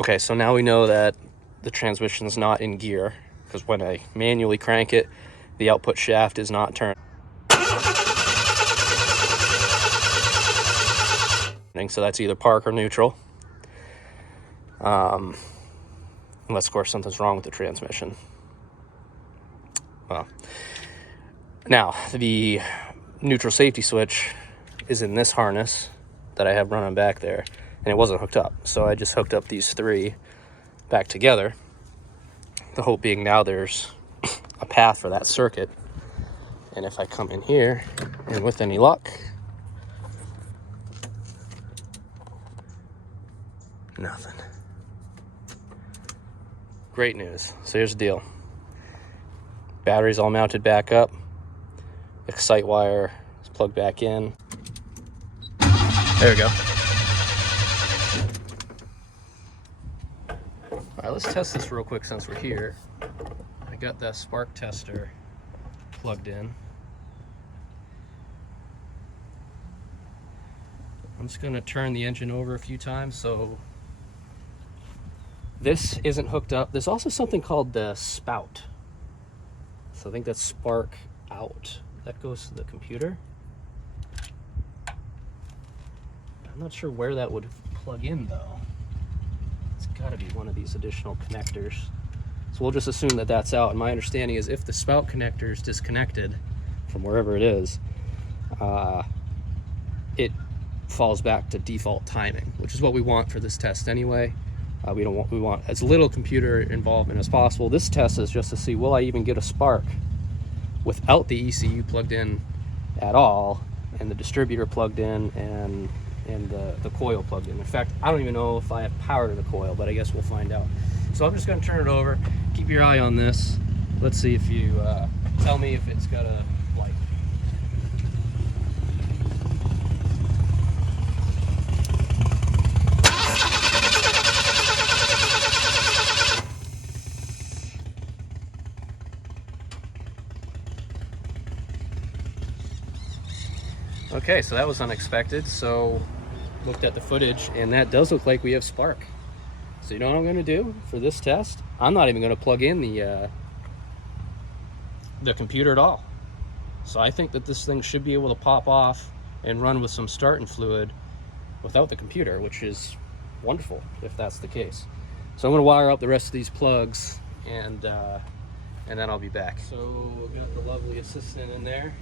Okay, so now we know that the transmission is not in gear, because when I manually crank it, the output shaft is not turning. So that's either park or neutral. Unless, of course, something's wrong with the transmission. Well, now, the neutral safety switch is in this harness that I have running back there, and it wasn't hooked up. So I just hooked up these three back together. The hope being now there's a path for that circuit. And if I come in here, and with any luck, nothing. Great news. So here's the deal. Battery's all mounted back up. Excite wire is plugged back in. There we go. All right, let's test this real quick since we're here. I got that spark tester plugged in. I'm just gonna turn the engine over a few times. So this isn't hooked up. There's also something called the spout. So I think that's spark out. That goes to the computer. I'm not sure where that would plug in though. It's gotta be one of these additional connectors. So we'll just assume that that's out. And my understanding is if the spout connector is disconnected from wherever it is, it falls back to default timing, which is what we want for this test anyway. We want as little computer involvement as possible. This test is just to see, will I even get a spark without the ECU plugged in at all, and the distributor plugged in, and the coil plugged in. In fact, I don't even know if I have power to the coil, but I guess we'll find out. So I'm just gonna turn it over. Keep your eye on this. Let's see if you tell me if it's got a light. Okay, so that was unexpected. So looked at the footage, and that does look like we have spark. So you know what I'm gonna do for this test? I'm not even gonna plug in the computer at all. So I think that this thing should be able to pop off and run with some starting fluid without the computer, which is wonderful if that's the case. So I'm gonna wire up the rest of these plugs, and then I'll be back. So we've got the lovely assistant in there.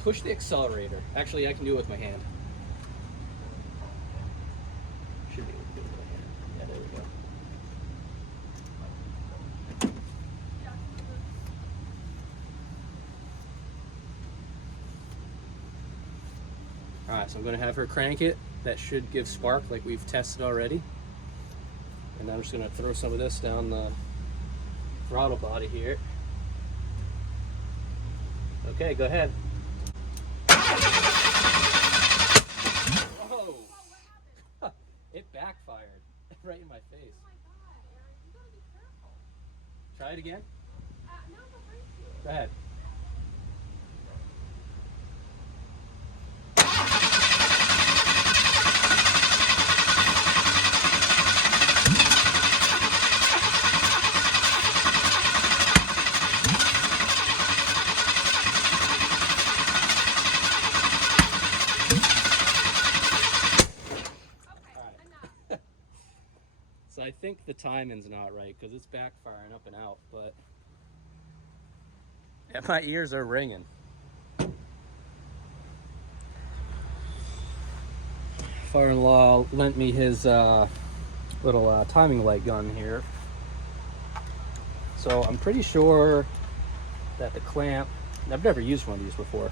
Push the accelerator. Actually, I can do it with my hand. Should be able to do it with my hand. Yeah, there we go. Alright, so I'm going to have her crank it. That should give spark like we've tested already. And I'm just going to throw some of this down the throttle body here. Okay, go ahead. Whoa! It backfired right in my face. Oh my god, Eric, you gotta be careful. Try it again. No, go crazy. Go ahead. So I think the timing's not right because it's backfiring up and out, but and my ears are ringing. Father-in-law lent me his little timing light gun here. So I'm pretty sure that the clamp, I've never used one of these before.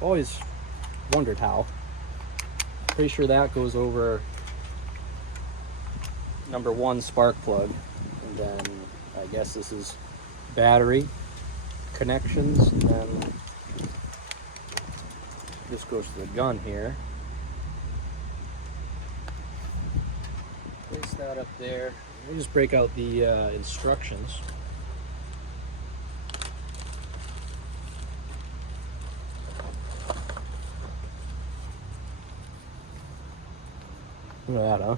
Always wondered how. Pretty sure that goes over number 1 spark plug, and then I guess this is battery connections, and then this goes to the gun here. Place that up there. Let me just break out the instructions. Look at that, huh?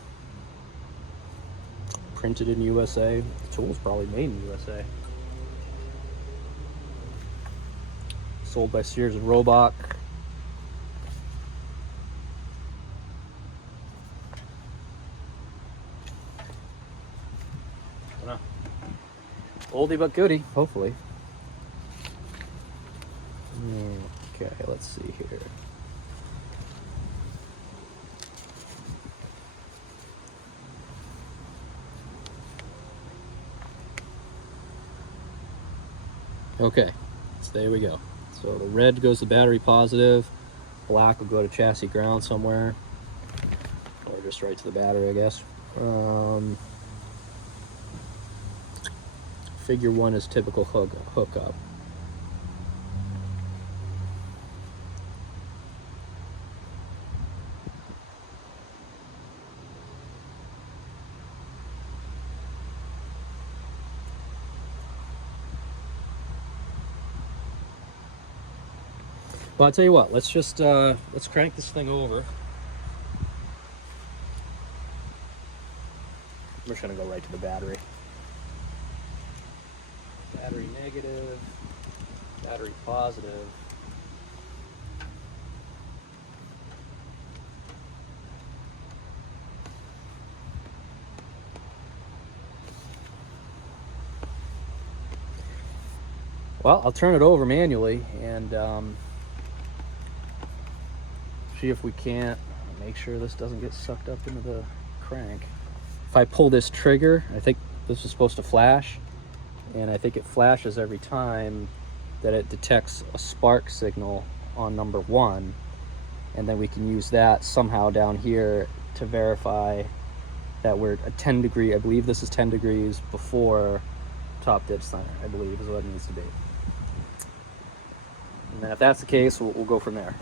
Printed in USA. The tool's probably made in USA. Sold by Sears and Roebuck. Oldie but goodie, hopefully. Okay, let's see here. Okay, so there we go. So the red goes to battery positive, black will go to chassis ground somewhere, or just right to the battery, I guess. Figure 1 is typical hookup. Well, I'll tell you what, let's just let's crank this thing over. I'm just gonna go right to the battery. Battery negative, battery positive. Well, I'll turn it over manually and see if we can't make sure this doesn't get sucked up into the crank. If I pull this trigger, I think this is supposed to flash, and I think it flashes every time that it detects a spark signal on number 1, and then we can use that somehow down here to verify that we're a 10 degree, I believe this is 10 degrees before top ditch center, I believe is what it needs to be. And then if that's the case, we'll go from there.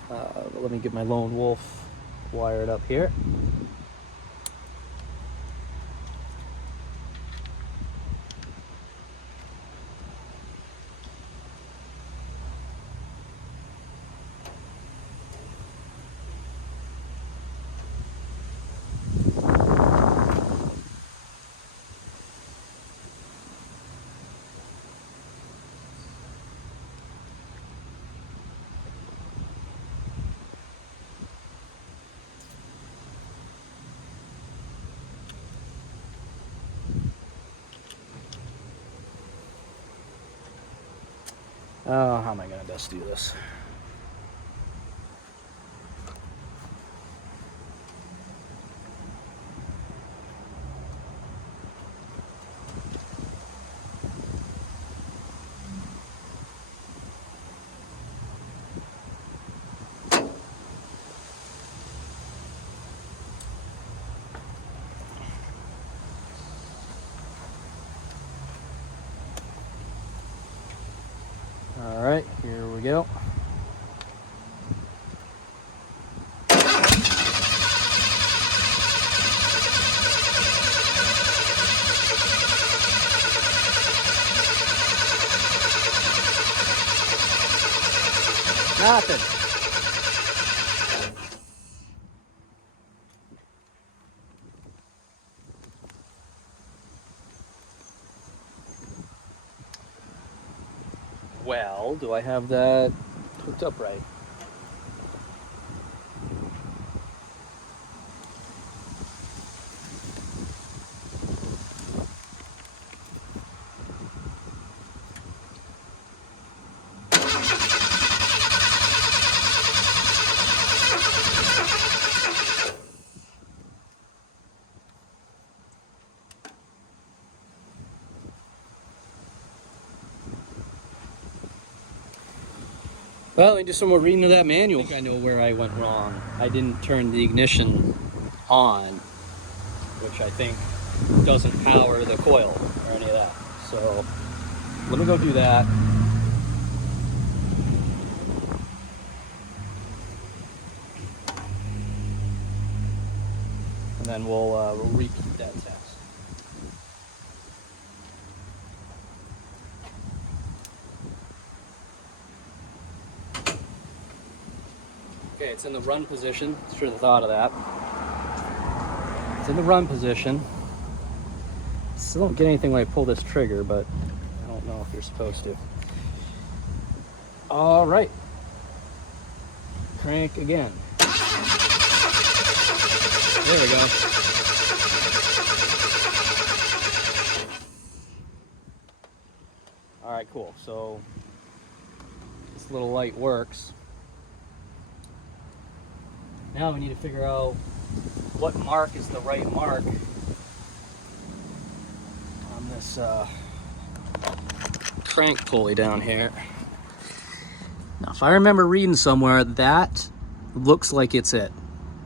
Let me get my Lone Wolf wired up here. How am I going to best do this? All right, here we go. Nothing. Well, do I have that hooked up right? Well, let me do some more reading of that manual. I think I know where I went wrong. I didn't turn the ignition on, which I think doesn't power the coil or any of that. So let me go do that. And then we'll repeat that test. Okay, it's in the run position. Should have thought of that. It's in the run position. Still don't get anything when I pull this trigger, but I don't know if you're supposed to. All right. Crank again. There we go. All right, cool. So this little light works. Now we need to figure out what mark is the right mark on this crank pulley down here. Now, if I remember reading somewhere, that looks like it's it,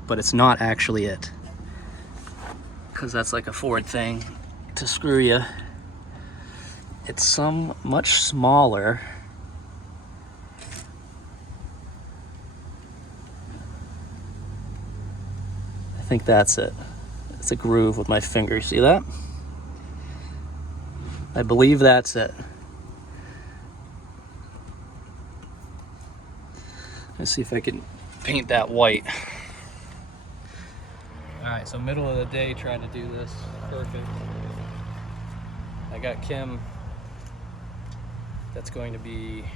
but it's not actually it, because that's like a Ford thing to screw you. It's some much smaller. I think that's it. It's a groove with my finger. See that? I believe that's it. Let's see if I can paint that white. All right, so middle of the day trying to do this. Perfect. I got Kim that's going to be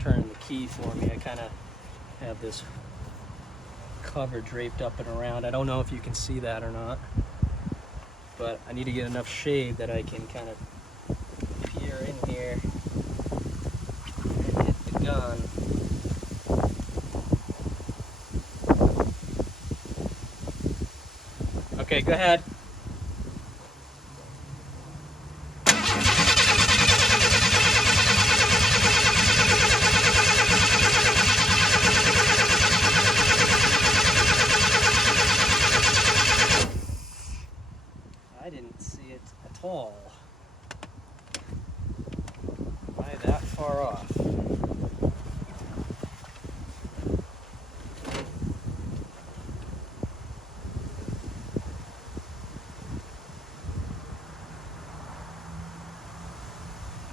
turning the key for me. I kind of have this cover draped up and around. I don't know if you can see that or not, but I need to get enough shade that I can kind of peer in here and hit the gun. Okay, go ahead. I didn't see it at all. Why that far off?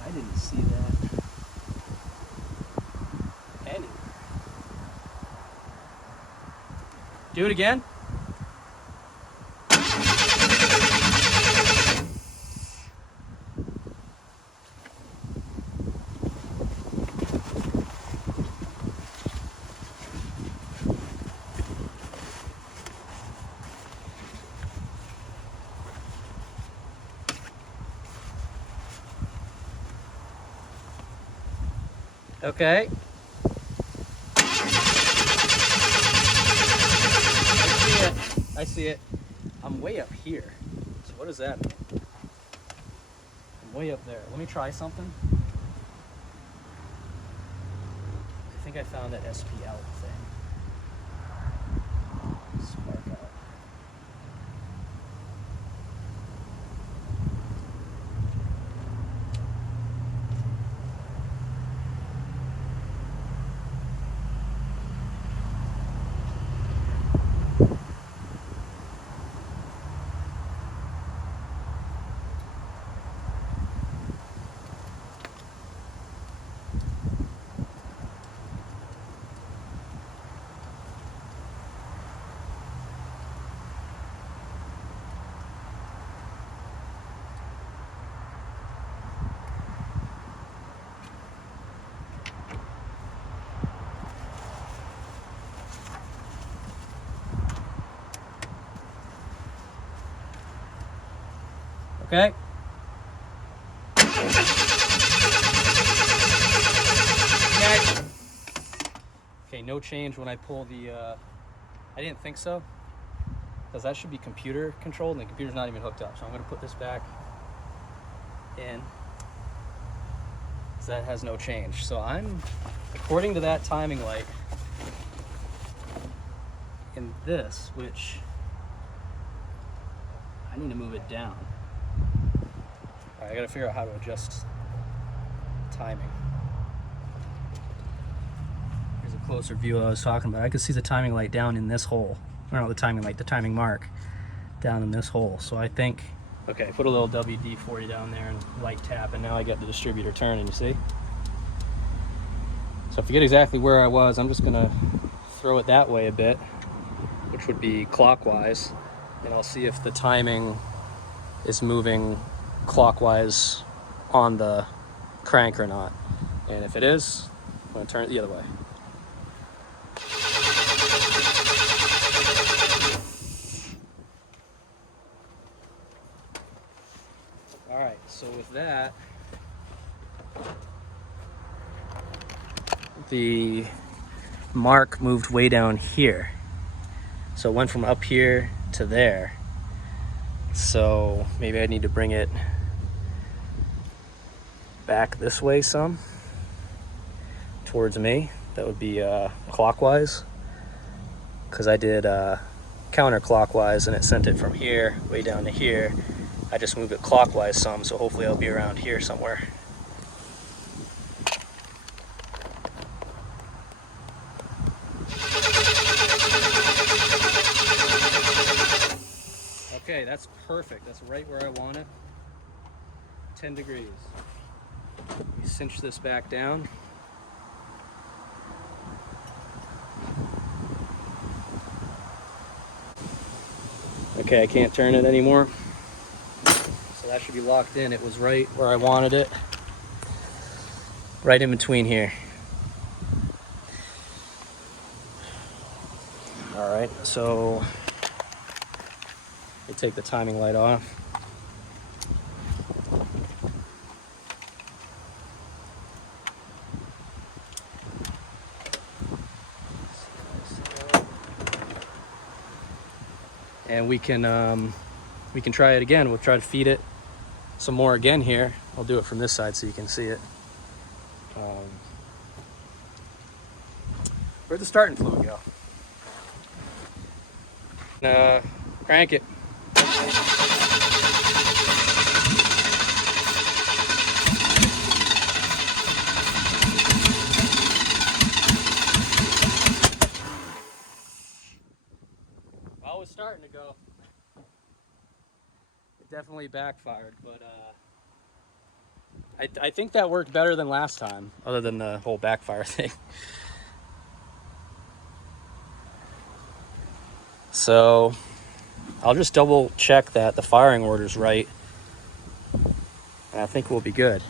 I didn't see that anywhere. Do it again. Okay. I see it. I'm way up here. So what does that mean? I'm way up there. Let me try something. I think I found that SP out thing. Spark out. Okay. Okay, no change when I pull the, I didn't think so, because that should be computer controlled and the computer's not even hooked up. So I'm gonna put this back in, because that has no change. So I'm, according to that timing light, in this, which I need to move it down. All right, I gotta figure out how to adjust timing. Here's a closer view of what I was talking about. I can see the timing light down in this hole. Or not the timing light, the timing mark down in this hole. So I think, okay, put a little WD-40 down there and light tap, and now I got the distributor turning, you see? So I forget exactly where I was. I'm just gonna throw it that way a bit, which would be clockwise. and I'll see if the timing is moving clockwise on the crank or not. And if it is, I'm going to turn it the other way. All right, so with that, the mark moved way down here. So it went from up here to there. So maybe I need to bring it back this way some, towards me. That would be clockwise, because I did counterclockwise and it sent it from here way down to here. I just moved it clockwise some, so hopefully I'll be around here somewhere. Okay, that's perfect. That's right where I want it. 10 degrees. You cinch this back down. Okay, I can't turn it anymore. So that should be locked in. It was right where I wanted it. Right in between here. All right, so I take the timing light off. And we can try it again. We'll try to feed it some more again here. I'll do it from this side so you can see it. Where'd the starting fluid go? Crank it. Well, it's starting to go. It definitely backfired, but I think that worked better than last time, other than the whole backfire thing. So I'll just double check that the firing order's right, and I think we'll be good.